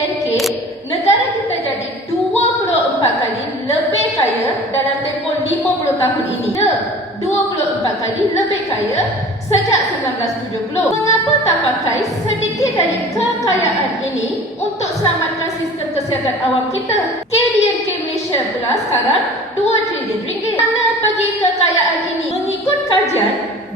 PNK, negara kita jadi 24 kali lebih kaya dalam tempoh 50 tahun ini. 24 kali lebih kaya sejak 1970. Mengapa tak pakai sedikit dari kekayaan ini untuk selamatkan sistem kesihatan awam kita? KDNK Malaysia pula sekarang 2 trilion ringgit. Mana pergi kekayaan ini? Mengikut kajian,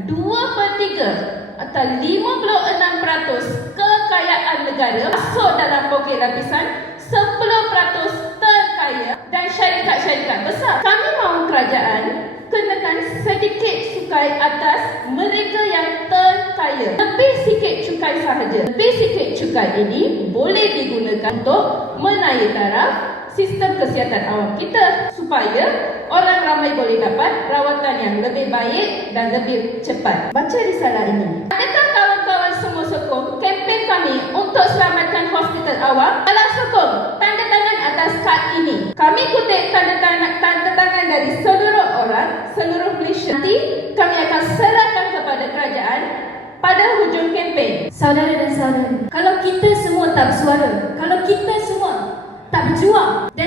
2/3 atau 56% kekayaan negara masuk dalam poket lapisan 10% terkaya dan syarikat-syarikat besar. Kami mahu kerajaan kenakan sedikit cukai atas mereka yang terkaya. Lebih sikit cukai sahaja. Lebih sikit cukai ini boleh digunakan untuk menaik taraf sistem kesihatan awam kita supaya orang ramai boleh dapat rawatan yang lebih baik dan lebih cepat. Baca risalah ini. Adakah kawan-kawan semua sokong kempen kami untuk selamatkan hospital awam? Kalau sokong, tanda tangan atas kad ini. Kami kutip tanda tangan dari seluruh orang, seluruh Malaysia. Nanti kami akan serahkan kepada kerajaan pada hujung kempen. Saudara dan saudari, kalau kita semua tak bersuara, kalau kita semua tak berjuang dan